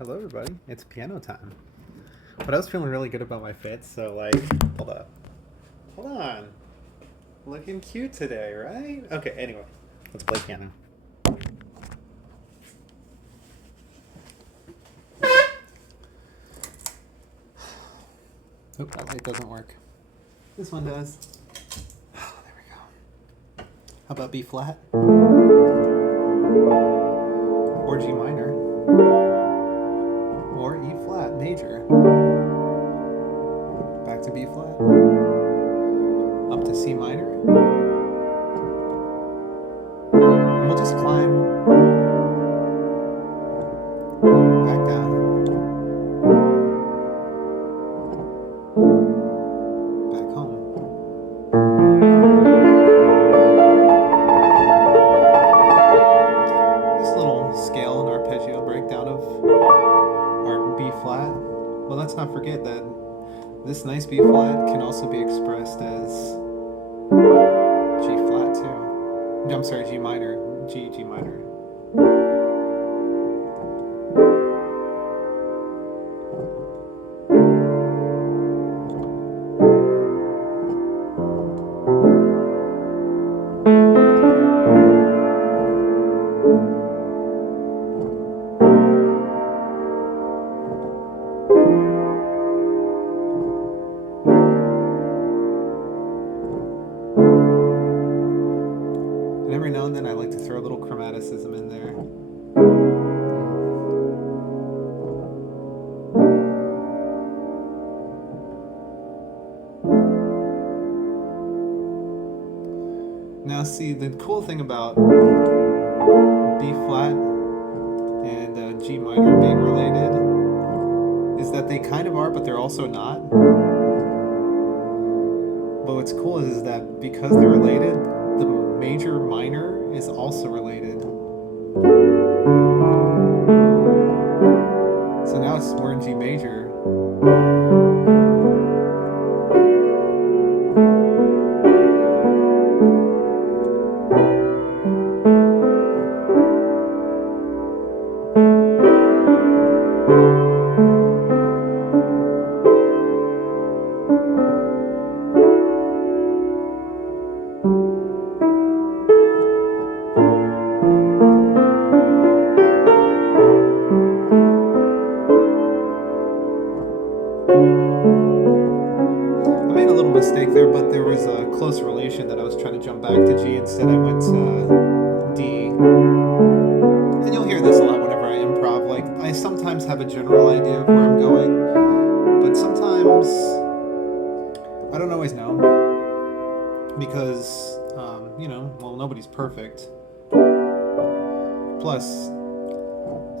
Hello, everybody. It's piano time. But I was feeling really good about my fit, so hold up. Hold on. Looking cute today, right? Okay, anyway, let's play piano. Oop, that light doesn't work. This one does. Oh, there we go. How about B flat? Or G minor? Or E flat major? Back to B flat? Up to C minor? And we'll just climb back down. Back home. This little scale and arpeggio breakdown of our B flat. Well, let's not forget that this nice B flat can also be expressed as G flat too. I'm sorry, G minor. G minor. And every now and then I like to throw a little chromaticism in there. Now see, the cool thing about B flat and G minor being related is that they kind of are, but they're also not. But what's cool is that because they're related, the major minor is also related. So now we're in G major. I made a little mistake there, but there was a close relation that I was trying to jump back to G. Instead, I went to D. And you'll hear this a lot whenever I improv. Like, I sometimes have a general idea of where I'm going, but sometimes I don't always know. Because, well, nobody's perfect. Plus,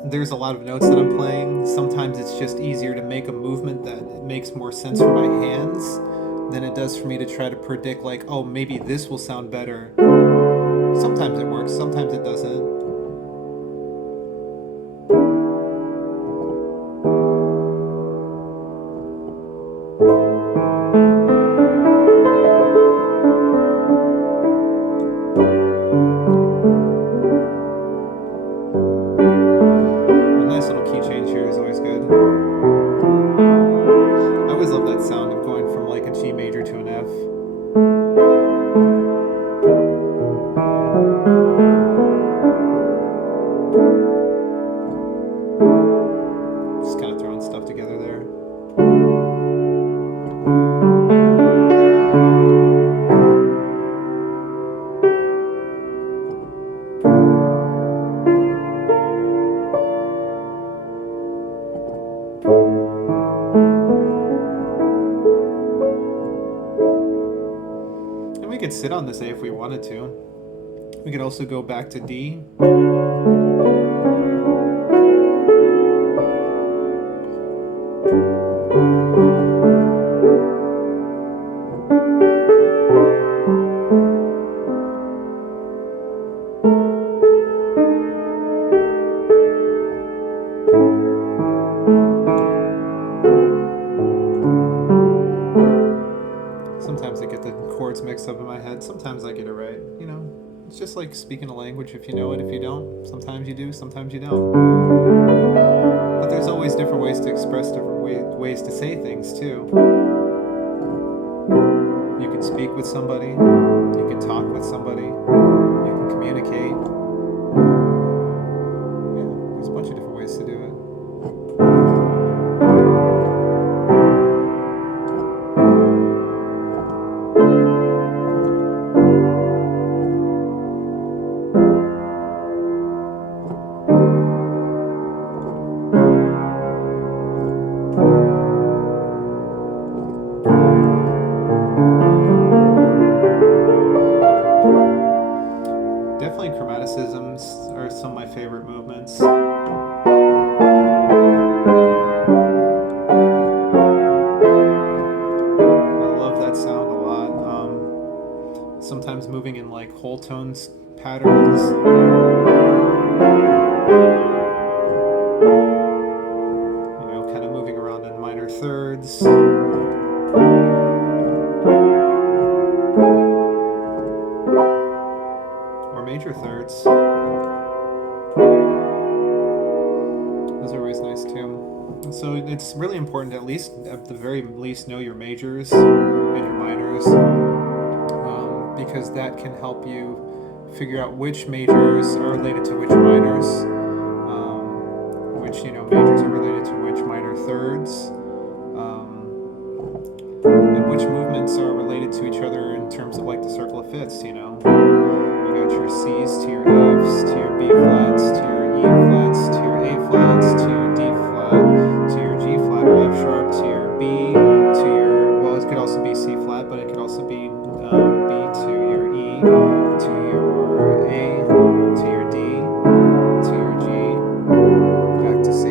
there's a lot of notes that I'm playing. Sometimes it's just easier to make a movement that makes more sense for my hands than it does for me to try to predict, like, oh, maybe this will sound better. Sometimes it works, sometimes it doesn't. Sound of going from like a G major to an F. Just kind of throwing stuff together there. We could sit on this A if we wanted to. We could also go back to D. Sometimes I get the chords mixed up in my head. Sometimes I get it right. It's just like speaking a language. If you know it, if you don't. Sometimes you do, sometimes you don't. But there's always ways to say things too. You can speak with somebody, you can talk with somebody, you can communicate. Yeah, there's a bunch of different ways to do it. Definitely chromaticisms are some of my favorite movements. I love that sound a lot. Sometimes moving in like whole tones patterns. You know, kind of moving around in minor thirds. Or major thirds. Those are always nice too. So it's really important to at the very least, know your majors and your minors, because that can help you figure out which majors are related to which minors, which majors are related to which minor thirds, and which movements are related to each other in terms of like the circle of fifths. You got your C's to your F's to your B flats to your E flats to your A flats to your D flat to your G flat or F sharp to your B to your, well, it could also be C flat, but it could also be B to your E to your A to your D to your G back to C.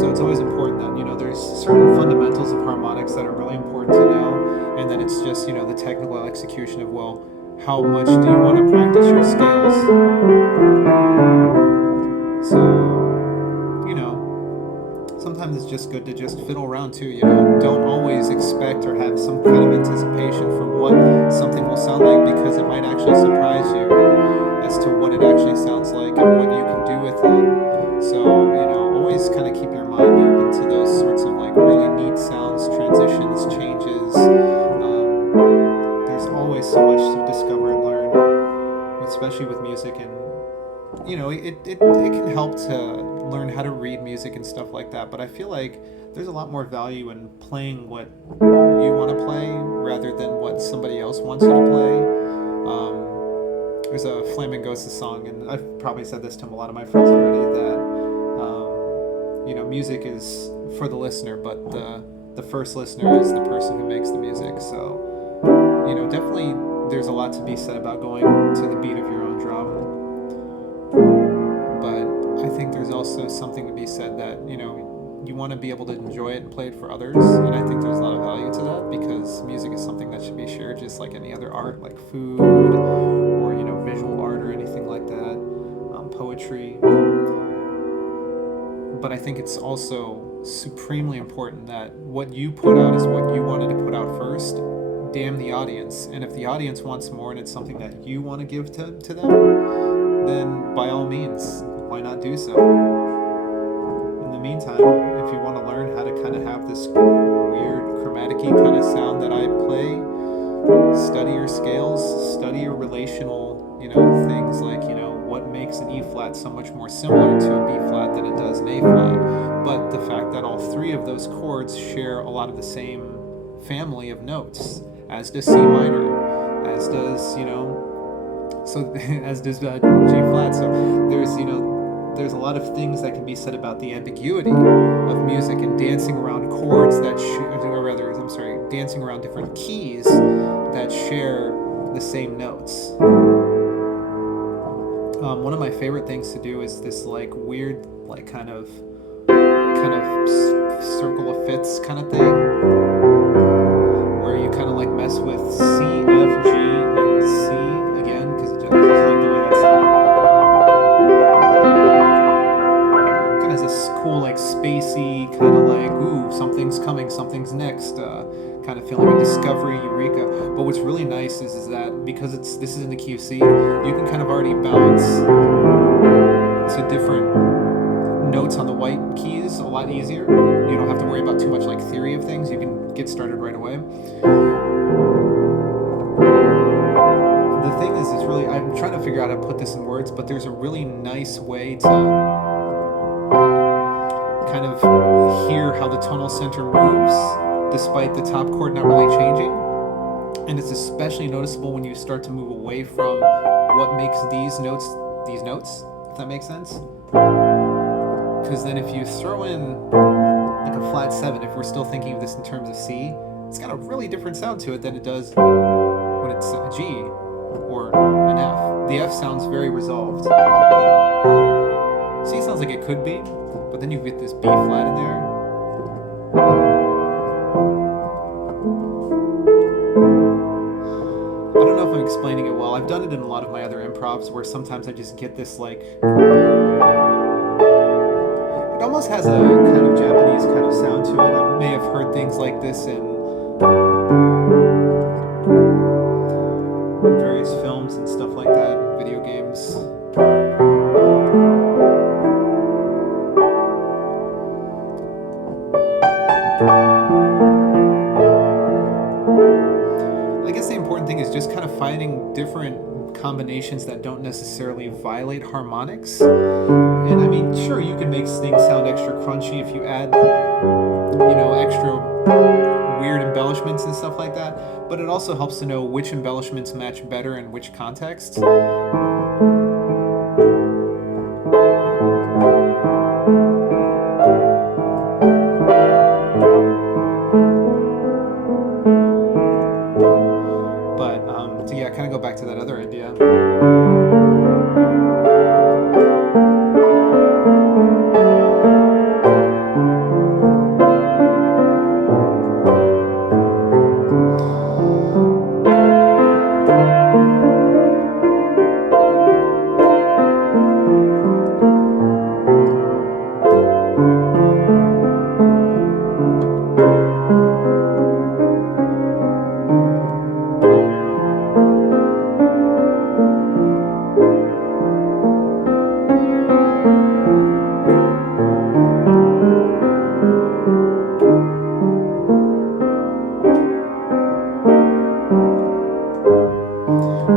So it's always important that there's certain fundamentals of harmonics that are really important to know, and then it's just the technical execution of, well, how much do you want to practice your scales? So, sometimes it's just good to just fiddle around too, Don't always expect or have some kind of anticipation for what something will sound like, because it might actually surprise you as to what it actually sounds like and what you can do with it. So, always kind of keep your mind open to those sorts of like really neat sounds, transitions, changes. There's always so much to discover and learn, especially with music, and it can help to learn how to read music and stuff like that, but I feel like there's a lot more value in playing what you want to play rather than what somebody else wants you to play. There's a Flamingosa song, and I've probably said this to a lot of my friends already, that music is for the listener, but the first listener is the person who makes the music. So definitely there's a lot to be said about going to the beat of your own drum, but I think there's also something to be said that you want to be able to enjoy it and play it for others, and I think there's a lot of value to that, because music is something that should be shared just like any other art, like food or visual art or anything like that, poetry. But I think it's also supremely important that what you put out is what you wanted to put out first. Damn the audience. And if the audience wants more and it's something that you want to give to them, then by all means, why not do so? In the meantime, if you want to learn how to kind of have this weird chromatic-y kind of sound that I play, study your scales, study your relational, things like, what makes an E flat so much more similar to a B flat than it does an A flat. But the fact that all three of those chords share a lot of the same family of notes, as does C minor, as does, as does G flat. So there's a lot of things that can be said about the ambiguity of music and dancing around chords dancing around different keys that share the same notes. One of my favorite things to do is this like weird, like kind of circle of fifths kind of thing, where you kind of like mess with C, F, G, and C again, because it just like the way that sounds. Kind of has this cool like spacey kind of like, ooh, something's coming, something's next, kind of feeling like a discovery, eureka. But what's really nice is that because this is in the key of C, you can kind of already bounce to different notes on the white keys a lot easier. You don't have to worry about too much like theory of things. You can get started right away. The thing is, it's really, I'm trying to figure out how to put this in words, but there's a really nice way to kind of hear how the tonal center moves despite the top chord not really changing. And it's especially noticeable when you start to move away from what makes these notes, if that makes sense. Because then if you throw in like a flat 7, if we're still thinking of this in terms of C, it's got a really different sound to it than it does when it's a G or an F. The F sounds very resolved. C sounds like it could be, but then you get this B flat in there. I don't know if I'm explaining it well. I've done it in a lot of my other improvs where sometimes I just get this like... It almost has a kind of Japanese kind of sound to it. I may have heard things like this in various films and stuff like that, video games. I guess the important thing is just kind of finding different combinations that don't necessarily violate harmonics. And I mean, sure, you can make things sound extra crunchy if you add, you know, extra weird embellishments and stuff like that, but it also helps to know which embellishments match better in which context. To yeah, kind of go back to that other idea.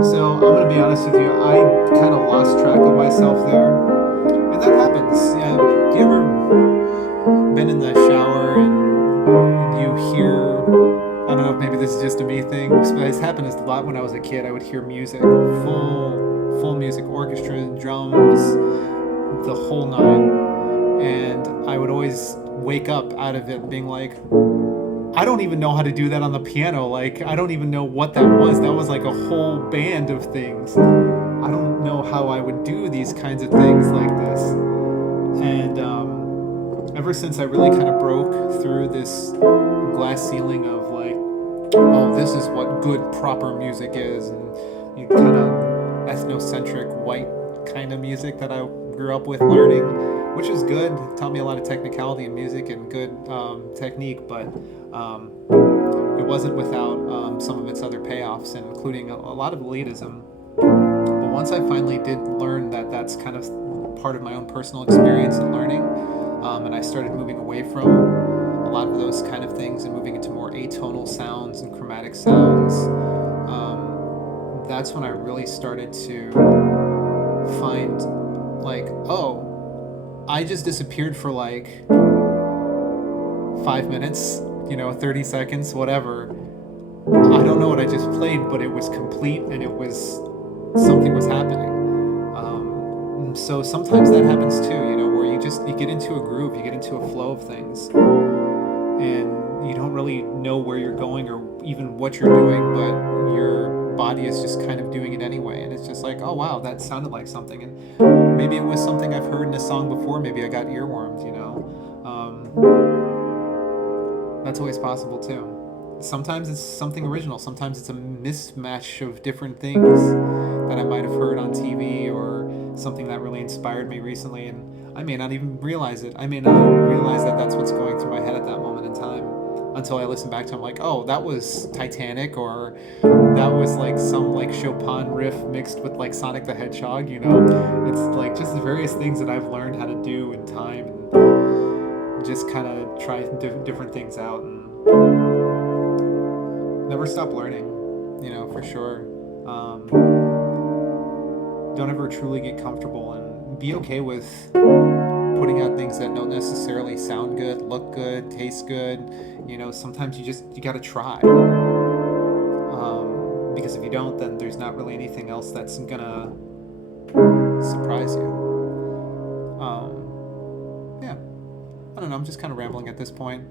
So I'm going to be honest with you, I kind of lost track of myself there. And that happens. Yeah. Do you ever been in the shower and you hear, I don't know if maybe this is just a me thing, but it's happened a lot when I was a kid. I would hear music, full music, orchestra, drums, the whole nine. And I would always wake up out of it being like, I don't even know how to do that on the piano. Like, I don't even know what that was. That was like a whole band of things. I don't know how I would do these kinds of things like this. And ever since I really kind of broke through this glass ceiling of like, oh, this is what good, proper music is, and you kind of ethnocentric, white kind of music that I grew up with learning, which is good. It taught me a lot of technicality in music and good technique, but it wasn't without some of its other payoffs, including a lot of elitism. But once I finally did learn that that's kind of part of my own personal experience and learning, and I started moving away from a lot of those kind of things and moving into more atonal sounds and chromatic sounds, that's when I really started to find like, oh, I just disappeared for like 5 minutes, 30 seconds, whatever. I don't know what I just played, but it was complete and it was, something was happening. So sometimes that happens too, where you get into a groove, you get into a flow of things, and you don't really know where you're going or even what you're doing, but your body is just kind of doing it anyway, and it's just like, oh wow, that sounded like something, and maybe it was something I've heard in a song before, maybe I got earwormed, that's always possible too. Sometimes it's something original, sometimes it's a mismatch of different things that I might have heard on TV or something that really inspired me recently, and I may not even realize it. I may not realize that that's what's going through my head at that moment in time. until I listen back to them, like, oh, that was Titanic, or that was like some like Chopin riff mixed with like Sonic the Hedgehog. It's like just the various things that I've learned how to do in time, and just kind of try different things out, and never stop learning. For sure. Don't ever truly get comfortable, and be okay with putting out things that don't necessarily sound good, look good, taste good. Sometimes you gotta try, because if you don't, then there's not really anything else that's gonna surprise you. Yeah, I don't know, I'm just kind of rambling at this point.